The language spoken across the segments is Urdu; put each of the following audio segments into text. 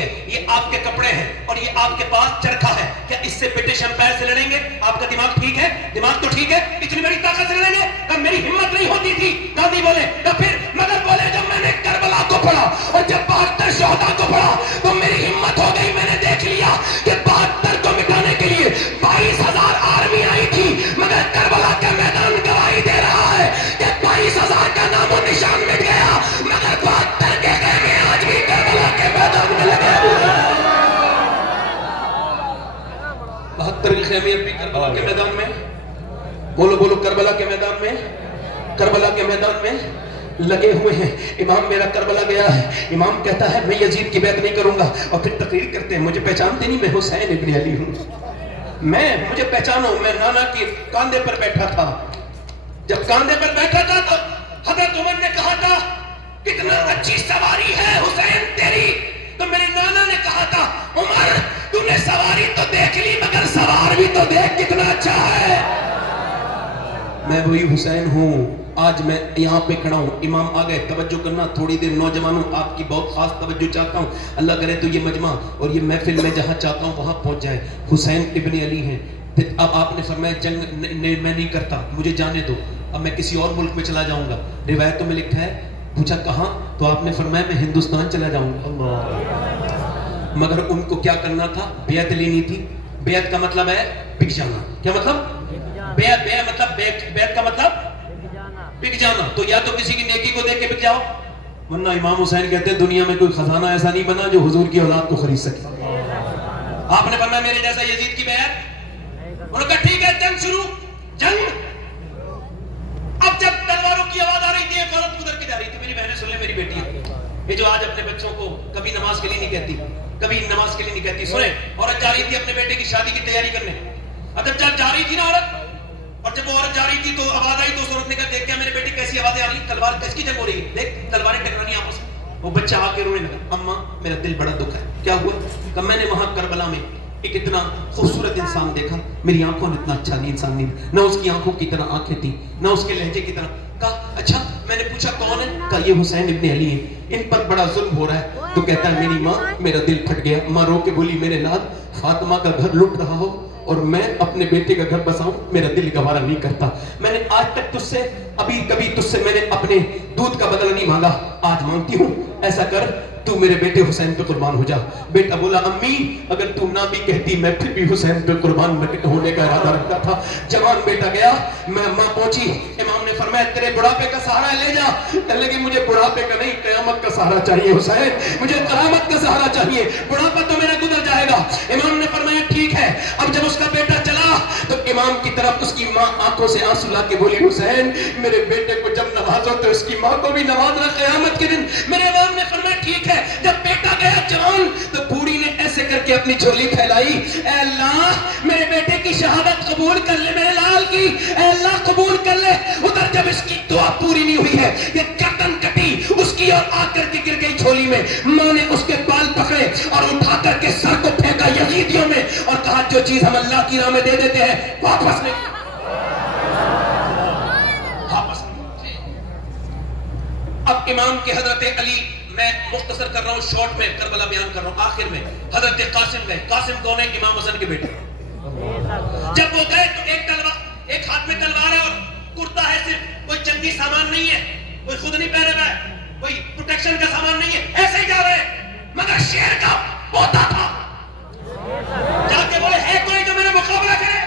ہے, یہ آپ کے کپڑے ہیں اور یہ آپ کے پاس چرخا ہے, کیا اس سے برٹش امپائر سے لڑیں گے؟ آپ کا دماغ ٹھیک ہے؟ دماغ تو ٹھیک ہے, اتنی بڑی طاقت سے لڑیں گے؟ کب میری ہمت نہیں ہوتی تھی, گاندھی بولے. تو پھر مگر بولے جب میں نے کربلا کو پڑھا اور جب 72 شہداء کو پڑھا تو میری ہمت ہو گئی, میں نے دیکھ لیا کہ 72 کو مٹانے کے لیے 22,000 آرمی آئی تھی, مگر کربلا کا میدان گواہی دے رہا ہے کہ 22,000 کا نام و نشان مٹ گیا, مگر 72 کے خیمے آج بھی کربلا کے میدان میں لگے ہوئے ہیں. 72 کے خیمے اب بھی کربلا کے میدان میں, بولو بولو, کربلا کے میدان میں, کربلا کے میدان میں لگے ہوئے ہیں. امام میرا کربلا گیا ہے, امام کہتا ہے میں یزید کی بیعت نہیں کروں گا, اور پھر تقریر کرتے ہیں مجھے پہچانتے نہیں, میں حسین ابن علی ہوں, مجھے پہچانو, میں نانا کے کاندھے پر بیٹھا تھا. جب کاندھے پر بیٹھا تھا تو حضرت عمر نے کہا تھا کتنا اچھی سواری ہے حسین تیری, تو میرے نانا نے کہا تھا عمر تو نے سواری تو دیکھ لی مگر سوار بھی تو دیکھ کتنا اچھا ہے. میں وہی حسین ہوں, آج میں یہاں پہ کھڑا ہوں. امام آ گئے, توجہ کرنا تھوڑی دیر نوجوانوں, آپ کی بہت خاص توجہ چاہتا ہوں, اللہ کرے تو یہ مجمع اور یہ محفل میں جہاں چاہتا ہوں وہاں پہنچ جائے. حسین ابن علی ہیں. اب آپ نے فرمایا جنگ میں نہیں کرتا, مجھے جانے دو, اب میں کسی اور ملک میں چلا جاؤں گا. روایتوں میں لکھا ہے, پوچھا کہاں, تو آپ نے فرمایا میں ہندوستان چلا جاؤں گا. مگر ان کو کیا کرنا تھا, بیعت لینی تھی. بیعت کا مطلب ہے بک جانا. کیا مطلب؟ بیعت کا مطلب بک جانا. تو یا تو کسی کی نیکی کو دیکھ کے بک جاؤ, ورنہ امام حسین کہتے ہیں دنیا میں کوئی خزانہ ایسا نہیں بنا جو حضور کی اولاد کو خرید سکے. آپ نے فرمایا میرے جیسا یزید کی بیعت, انہوں نے کہا ٹھیک ہے جنگ شروع. جنگ. اب جب تلواروں کی آواز آ رہی تھی, ایک عورت گزر کے جا رہی تھی. میری بہنیں سن لیں, میری بیٹی ہے یہ جو آج اپنے بچوں کو کبھی نماز کے لیے نہیں کہتی, کبھی نماز کے لیے نہیں کہتی. سنیں, عورت جا رہی تھی اپنے بیٹے کی شادی کی تیاری کرنے. اب جب جا رہی تھی نا عورت, اور جب وہ عورت جا رہی تھی تو آواز آئی, تو اس عورت نے کہا دیکھ کیا میرے بیٹی کیسی آوازیں آ رہی, تلوار کس کی جنگ ہو رہی ہے, دیکھ تلواریں ٹکرانی آپس میں. وہ بچہ آ کے رونے لگا, اماں میرا دل بڑا دکھ ہے. کیا ہوا؟ کہ میں نے وہاں کربلا میں ایک اتنا خوبصورت انسان دیکھا, میری آنکھوں نے اتنا اچھا نہیں انسان نہیں, نہ اس کی آنکھوں کی طرح آنکھیں تھی, نہ اس کے لہجے کی طرح. کہا اچھا, میں نے پوچھا کون ہے, کہا یہ حسین ابن علی ہے, ان پر بڑا ظلم ہو رہا ہے. تو کہتا ہے میری ماں, میرا دل پھٹ گیا. ماں رو کے بولی میرے لال فاطمہ کا گھر لٹ رہا ہو اور میں اپنے بیٹے کا گھر بساؤں, میرا دل گوارا نہیں کرتا. میں نے آج تک تجھ سے ابھی کبھی تجھ سے میں نے اپنے دودھ کا بدلہ نہیں مانگا, آج مانگتی ہوں, ایسا کر تو میرے بیٹے حسین پہ قربان ہو جا. بیٹا بولا امی اگر تو نہ بھی کہتی میں پھر بھی حسین پہ قربان ہونے کا ارادہ رکھتا تھا. جوان بیٹا گیا, میں ماں پہنچی, امام نے فرمایا تیرے بڑھاپے کا سہارا لے جا. کہنے لگی مجھے بڑھاپے کا نہیں, قیامت کا سہارا چاہیے حسین, مجھے قیامت کا سہارا چاہیے, بڑھاپا تو میرا گزر جائے گا. امام نے فرمایا ٹھیک ہے. اب جب اس کا بیٹا چلا تو امام کی طرف اس کی ماں آنکھوں سے آنسو لا کے بولی حسین میرے بیٹے کو جب نوازو تو اس کی ماں کو بھی نوازنا قیامت کے دن. میرے امام نے فرمایا ٹھیک ہے. جب بیٹا گیا جوان تو بوڑھی نے ایسے کر کے اپنی جھولی پھیلائی, اے اللہ میرے بیٹے کی شہادت قبول کر لے, میرے لال کی اے اللہ قبول کر لے. ادھر جب اس کی دعا پوری نہیں ہوئی ہے, یہ گردن کٹی اس کی اور آ کر کے گر گئی جھولی میں. ماں نے اس کے بال پکڑے اور اٹھا کر کے سر کو پھینکا یزیدیوں میں اور کہا جو چیز ہم اللہ کی راہ میں دے دیتے ہیں واپس نہیں. اب امام کے حضرت علی, میں مختصر کر رہا ہوں, شارٹ میں کربلا بیان کر رہا ہوں, آخر میں حضرت قاسم گئے. قاسم کون ہے؟ امام حسن کے بیٹے. جب وہ گئے تو ایک ہاتھ میں تلوار ہے اور کرتا ہے, صرف کوئی جنگی سامان نہیں ہے, کوئی خود نہیں پہنے رہا ہے, کوئی پروٹیکشن کا سامان نہیں ہے, ایسے ہی جا رہے ہیں. مگر شیر کا پوتا تھا, جا کے بولے ہے کوئی جو میرا مقابلہ کرے؟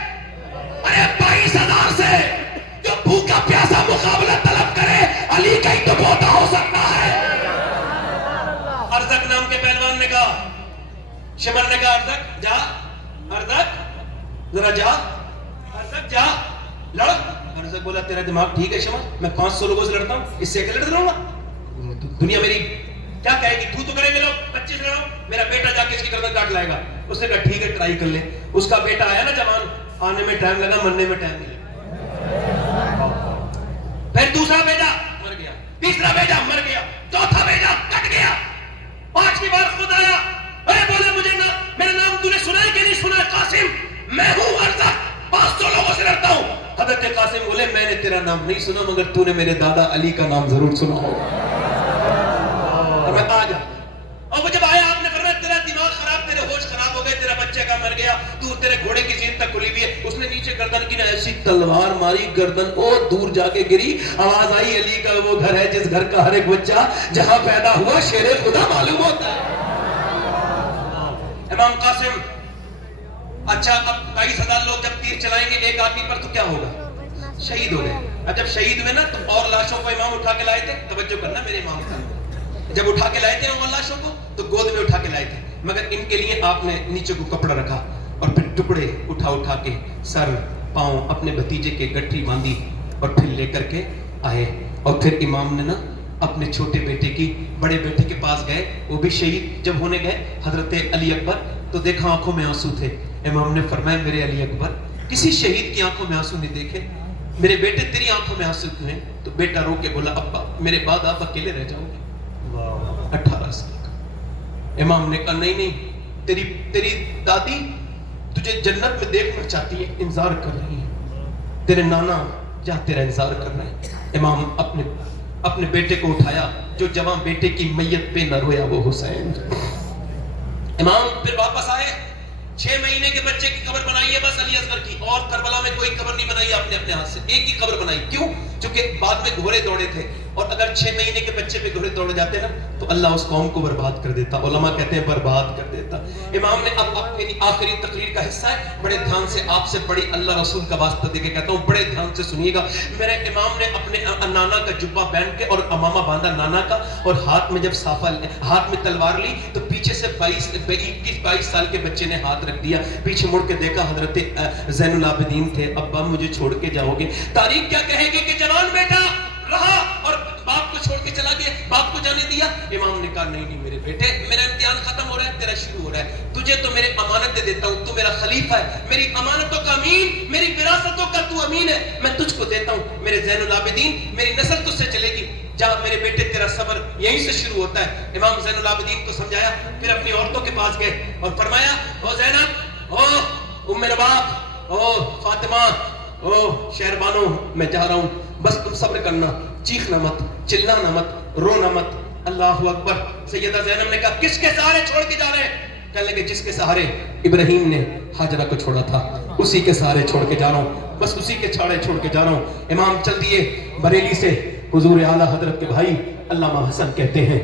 ارے 22,000 سے جو بھوکا پیاسا مقابلہ طلب کرے, علی کا ہی تو پوتا ہو سکتا ہے. ارزق نام کے پہلوان نے کہا, شمر نے کہا ارزق جا, ارزق ذرا جا, ارزق جا لڑ. ارزق بولا تیرا دماغ ٹھیک ہے شمر, میں 500 لوگوں سے لڑتا ہوں, اس سے اکیلے لڑ رہا ہوں, دنیا میری کیا کہے گی, تو کریں گے لوگ 25 لڑو, میرا بیٹا جا کے اس کی گردن کاٹ لائے گا. اس نے کہا ٹھیک ہے ٹرائی کر لے. اس کا بیٹا آیا نا جوان, آنے میں ٹائم لگا, مرنے میں ٹائم نہیں لگا. پھر دوسرا بیٹا مر گیا, تیسرا بیٹا مر گیا, چوتھا بیٹا کٹ گیا, 5ویں بار خود آیا, ارے بولے مجھے میرا نام تو نے سنا ہے کہ نہیں سنا ہے؟ قاسم میں ہوں ارزق, 500 لوگوں سے لڑتا ہوں. حضرت قاسم بولے میں نے تیرا نام نہیں سنا مگر تو نے میرے دادا علی کا نام ضرور سنا ہوگا. اور میں آ جا, اور وہ جب آیا آپ نے فرمایا تیرا تیرے گھوڑے کی زین تک کھلی ہوئی ہے. اس نے نیچے گردن کی نہ ایسی تلوار ماری, گردن او دور جا کے گری. آواز آئی علی کا وہ گھر ہے جس گھر کا ہر ایک بچہ جہاں پیدا ہوا شیر خدا معلوم ہوتا ہے. امام قاسم, اچھا اب 22,000 لوگ جب تیر چلائیں گے ایک آدمی پر تو کیا ہوگا؟ شہید ہو گئے. اب جب شہید ہوئے نا تو اور لاشوں کو امام اٹھا کے لائے تھے. توجہ کرنا میرے امام کا, جب اٹھا کے لائے تھے اور لاشوں کو تو گود میں اٹھا کے لائے تھے, مگر ان کے لیے آپ نے نیچے کو کپڑا رکھا اور پھر ٹکڑے اٹھا کے سر پاؤں اپنے بھتیجے کے گٹھی باندھی اور پھر لے کر کے آئے. اور پھر امام نے نا اپنے چھوٹے بیٹے کی بڑے بیٹے کے پاس گئے, وہ بھی شہید جب ہونے گئے حضرت علی اکبر, تو دیکھا آنکھوں میں آنسو تھے. امام نے فرمایا میرے علی اکبر کسی شہید کی آنکھوں میں آنسو نہیں دیکھے, میرے بیٹے تیری آنکھوں میں آنسو کیوں ہیں؟ تو بیٹا رو کے بولا ابا میرے بعد آپ اکیلے رہ جاؤ گے. 18 سال کا. امام نے کہا نہیں, تیری دادی تجھے جنت میں دیکھنا چاہتی ہے, انتظار کر رہی ہے, تیرے نانا جا تیرا انتظار کر رہے ہیں. امام اپنے بیٹے کو اٹھایا, جو جوان بیٹے کی میت پہ نہ رویا وہ حسین. امام پھر واپس آئے, 6 مہینے کے بچے کی قبر بنائی ہے بس علی اصغر کی, اور کربلا میں کوئی قبر نہیں بنائی آپ نے اپنے ہاتھ سے, ایک ہی قبر بنائی. کیوں؟ چونکہ بعد میں گھوڑے دوڑے تھے, اور اگر 6 مہینے کے بچے پہ گھوڑے دوڑ جاتے نا تو اللہ اس قوم کو برباد کر دیتا. علماء کہتے ہیں برباد کر دیتا. امام نے اب اپنی آخری تقریر کا حصہ ہے, بڑے دھیان سے آپ سے بڑی اللہ رسول کا واسطہ دے کے کہتا ہوں, بڑے دھیان سے سنیے گا. میرے امام نے اپنے نانا کا جبہ پہن کے اور امامہ باندھا نانا کا, اور ہاتھ میں جب صافہ ہاتھ میں تلوار لی تو پیچھے سے 21-22 سال کے بچے نے ہاتھ رکھ دیا. پیچھے مڑ کے دیکھا حضرت زین العابدین تھے. ابا مجھے چھوڑ کے جاؤ گے؟ تاریخ کیا کہے گی کہ جوان بیٹا رہا اور باپ کو چھوڑ کے چلا گیا, باپ کو جانے دیا. امام نے کہا نہیں میرے بیٹے, میرا امتحان ختم ہو رہا ہے, تیرا شروع ہو رہا ہے. تجھے تو میرے امانت دے دیتا ہوں, تو میرا خلیفہ ہے, میری امانتوں کا امین, میری وراثتوں کا تو امین ہے, میں تجھ کو دیتا ہوں. میرے زین العابدین میری نسل تجھ سے چلے گی, جہاں میرے بیٹے تیرا صبر یہیں سے شروع ہوتا ہے. امام زین العابدین کو سمجھایا, پھر اپنی عورتوں کے پاس گئے اور فرمایا او زینب, او ام رباب, او فاطمہ, او شہربانو, میں جا رہا ہوں, بس تم صبر کرنا, چیخنا مت, چلانا مت, رونا مت. اللہ اکبر. سیدہ زینب نے کہا کس کے سہارے چھوڑ کے جا رہے ہیں؟ کہنے لگے جس کے سہارے ابراہیم نے ہاجرہ کو چھوڑا تھا اسی کے سہارے چھوڑ کے جا رہا ہوں, بس اسی کے چھاڑے چھوڑ کے جا رہا ہوں. امام چل دیے بریلی سے. حضور اعلیٰ حضرت کے بھائی علامہ حسن کہتے ہیں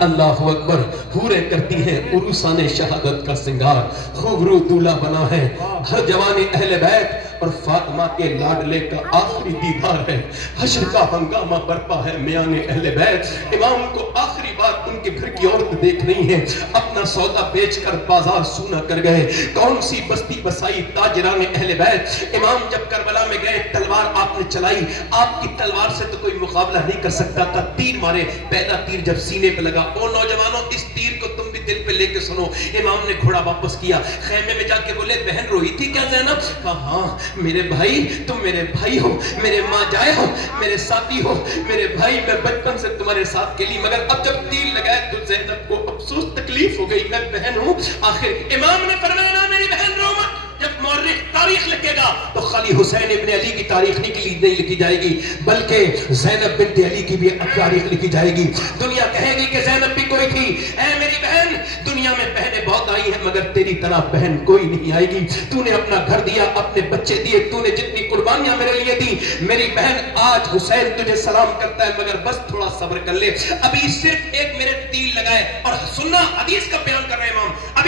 اللہ اکبر, حوریں کرتی ہیں عروسان شہادت کا سنگار, خوب رو دولہا بنا ہے ہر جوان اہل بیت, اور فاطمہ کے لاڈلے کا آخری دیدار ہے. حشر کا ہنگامہ برپا ہے میان اہل بیت. امام کو آخری بات ان کے گھر کی عورت دیکھ رہی ہے, اپنا سودا بیچ کر بازار سونا کر گئے. کون سی بستی بسائی تاجران اہل بیت. امام جب کربلا میں گئے, تلوار آپ نے چلائی, آپ کی تلوار سے تو کوئی مقابلہ نہیں کر سکتا تھا. تیر مارے, پہلا تیر جب سینے پہ لگا, او نوجوانوں اس تیر کو تم بھی دل پہ لے کے سنو. امام نے گھوڑا واپس کیا, خیمے میں جا کے بولے بہن روئی تھی کیا زینب؟ کہا ہاں میرے بھائی, تم میرے بھائی ہو, میرے ماں جائے ہو, میرے ساتھی ہو, میرے بھائی, میں بچپن سے تمہارے ساتھ کے لیے, مگر اب جب تیر لگائے تو زینب کو افسوس تکلیف ہو گئی, میں بہن ہوں. آخر امام نے فرمایا نا میری بہن رو مت. جب مورخ تاریخ لکھے گا تو خالی حسین ابن علی کی تاریخ نہیں لکھی جائے گی, بلکہ زینب بنت علی کی بھی تاریخ لکھی جائے گی. دنیا کہے گی کہ زینب بھی کوئی تھی. اے میری بہن, دنیا میں بہنیں بہت آئی ہیں مگر تیری طرح بہن کوئی نہیں آئے گی. تو نے اپنا گھر دیا, اپنے بچے دیے, تو نے جتنی قربانیاں میرے لیے دی, میری بہن آج حسین تجھے سلام کرتا ہے, مگر بس تھوڑا صبر کر لے, ابھی صرف ایک میرے تیر لگائے. اور سننا حدیث کا بیان کر رہے ہیں امام,